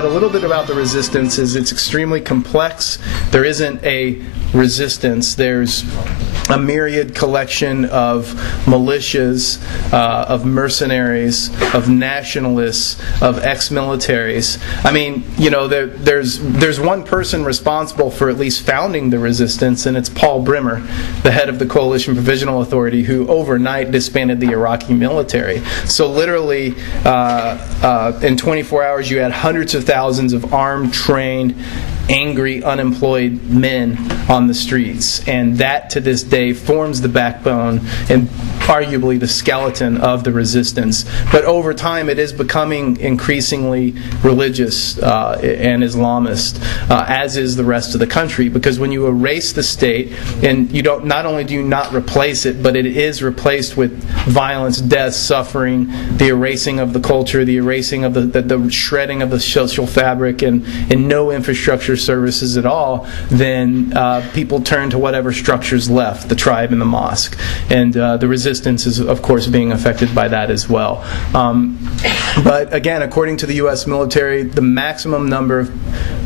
But a little bit about the resistance is it's extremely complex. There isn't a resistance. There's a myriad collection of militias, of mercenaries, of nationalists, of ex-militaries. I mean, there's one person responsible for at least founding the resistance, and it's Paul Bremer, the head of the Coalition Provisional Authority, who overnight disbanded the Iraqi military. So literally, in 24 hours, you had hundreds of thousands of armed, trained, angry, unemployed men on the streets. And that, to this day, forms the backbone and arguably the skeleton of the resistance. But over time, it is becoming increasingly religious and Islamist, as is the rest of the country. Because when you erase the state, and you don't, not only do you not replace it, but it is replaced with violence, death, suffering, the erasing of the culture, the erasing of the shredding of the social fabric, and no infrastructure services at all, then people turn to whatever structure's left, the tribe and the mosque. And the resistance is, of course, being affected by that as well. But again, according to the U.S. military, the maximum number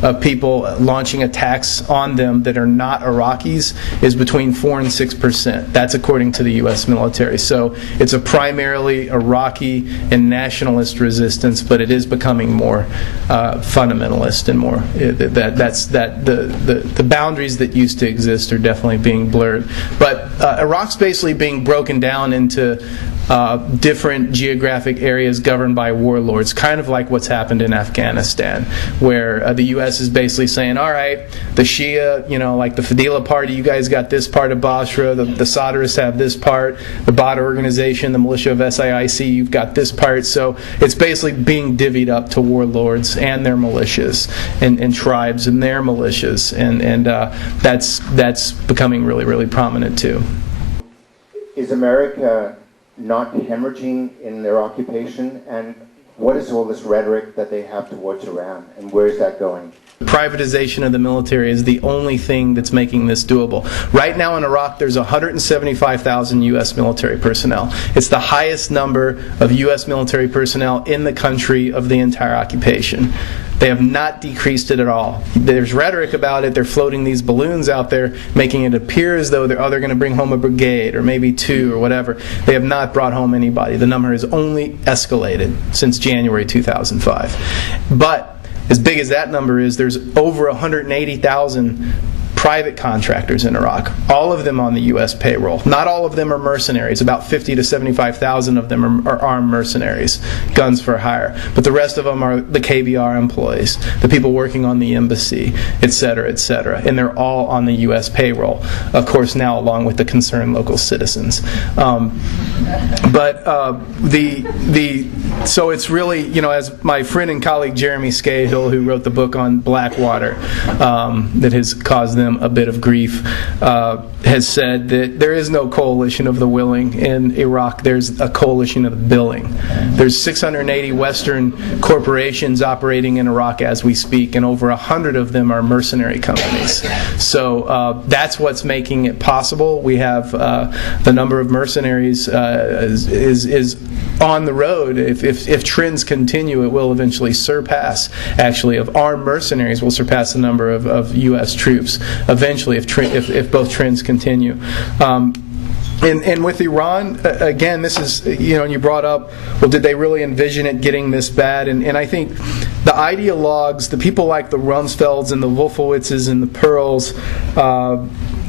of people launching attacks on them that are not Iraqis is between 4 and 6%. That's according to the U.S. military. So it's a primarily Iraqi and nationalist resistance, but it is becoming more fundamentalist and more the boundaries that used to exist are definitely being blurred. But Iraq's basically being broken down into different geographic areas governed by warlords, kind of like what's happened in Afghanistan, where the U.S. is basically saying, all right, the Shia, like the Fadila party, you guys got this part of Basra, the Sadrists have this part, the Badr organization, the militia of SAIC, you've got this part. So it's basically being divvied up to warlords and their militias, and tribes and their militias, and that's becoming really, really prominent too. Is America not hemorrhaging in their occupation? And what is all this rhetoric that they have towards Iran, and where is that going? Privatization of the military is the only thing that's making this doable. Right now in Iraq, there's 175,000 U.S. military personnel. It's the highest number of U.S. military personnel in the country of the entire occupation. They have not decreased it at all. There's rhetoric about it. They're floating these balloons out there, making it appear as though they're going to bring home a brigade or maybe two or whatever. They have not brought home anybody. The number has only escalated since January 2005. But as big as that number is, there's over 180,000 private contractors in Iraq, all of them on the U.S. payroll. Not all of them are mercenaries. About 50 to 75,000 of them are armed mercenaries, guns for hire. But the rest of them are the KBR employees, the people working on the embassy, et cetera, et cetera. And they're all on the U.S. payroll, of course, now along with the concerned local citizens. So it's really, as my friend and colleague Jeremy Scahill, who wrote the book on Blackwater, that has caused them a bit of grief, has said that there is no coalition of the willing in Iraq. There's a coalition of the billing. There's 680 Western corporations operating in Iraq as we speak, and over 100 of them are mercenary companies. So that's what's making it possible. We have the number of mercenaries is on the road. If trends continue, it will eventually surpass, actually, of armed mercenaries will surpass the number of U.S. troops eventually if both trends continue. And with Iran, again, this is, and you brought up, well, did they really envision it getting this bad? And I think the ideologues, the people like the Rumsfelds and the Wolfowitzes and the Pearls,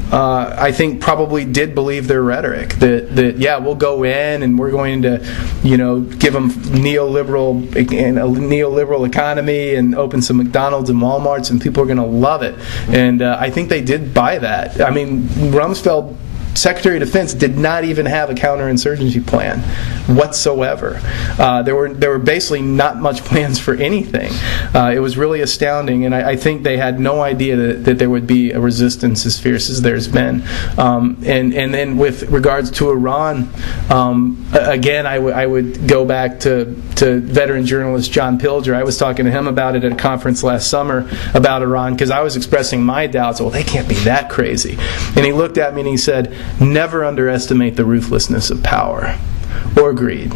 I think probably did believe their rhetoric that yeah, we'll go in and we're going to give them a neoliberal economy and open some McDonald's and Walmarts and people are going to love it. And I think they did buy that. I mean, Rumsfeld, Secretary of Defense, did not even have a counterinsurgency plan whatsoever. There were basically not much plans for anything. It was really astounding, and I think they had no idea that there would be a resistance as fierce as there's been. And then with regards to Iran, again, I would go back to veteran journalist John Pilger. I was talking to him about it at a conference last summer about Iran because I was expressing my doubts. Well, they can't be that crazy. And he looked at me and he said, never underestimate the ruthlessness of power or greed.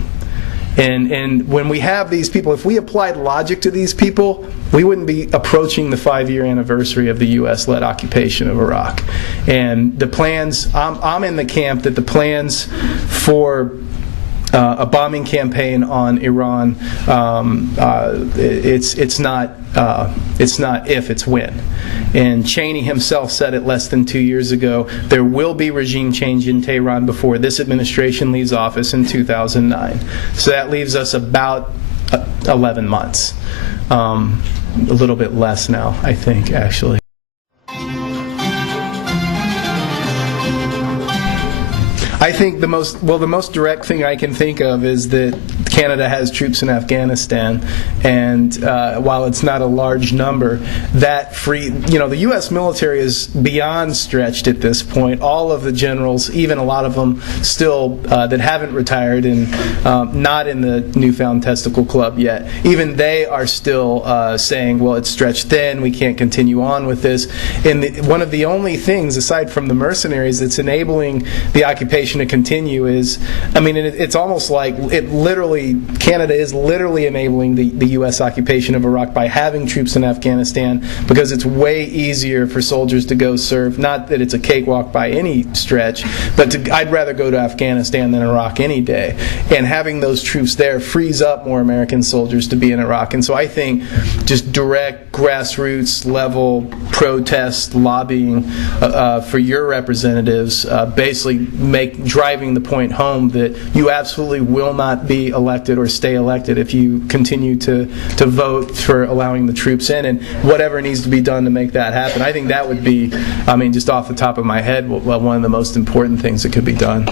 And when we have these people, if we applied logic to these people, we wouldn't be approaching the 5-year anniversary of the U.S.-led occupation of Iraq. And the plans, I'm in the camp that the plans for a bombing campaign on Iran, it's not if, it's when. And Cheney himself said it less than 2 years ago. There will be regime change in Tehran before this administration leaves office in 2009. So that leaves us about 11 months. A little bit less now, I think, actually. I think the most direct thing I can think of is that Canada has troops in Afghanistan, and while it's not a large number, the U.S. military is beyond stretched at this point. All of the generals, even a lot of them still that haven't retired and not in the newfound testicle club yet, even they are still saying, well, it's stretched thin, we can't continue on with this. And one of the only things, aside from the mercenaries, that's enabling the occupation to continue is, it's almost like Canada is literally enabling the U.S. occupation of Iraq by having troops in Afghanistan, because it's way easier for soldiers to go serve. Not that it's a cakewalk by any stretch, but I'd rather go to Afghanistan than Iraq any day. And having those troops there frees up more American soldiers to be in Iraq. And so I think just direct grassroots level protest lobbying for your representatives, basically driving the point home that you absolutely will not be elected or stay elected if you continue to vote for allowing the troops in, and whatever needs to be done to make that happen. I think that would be, just off the top of my head, one of the most important things that could be done.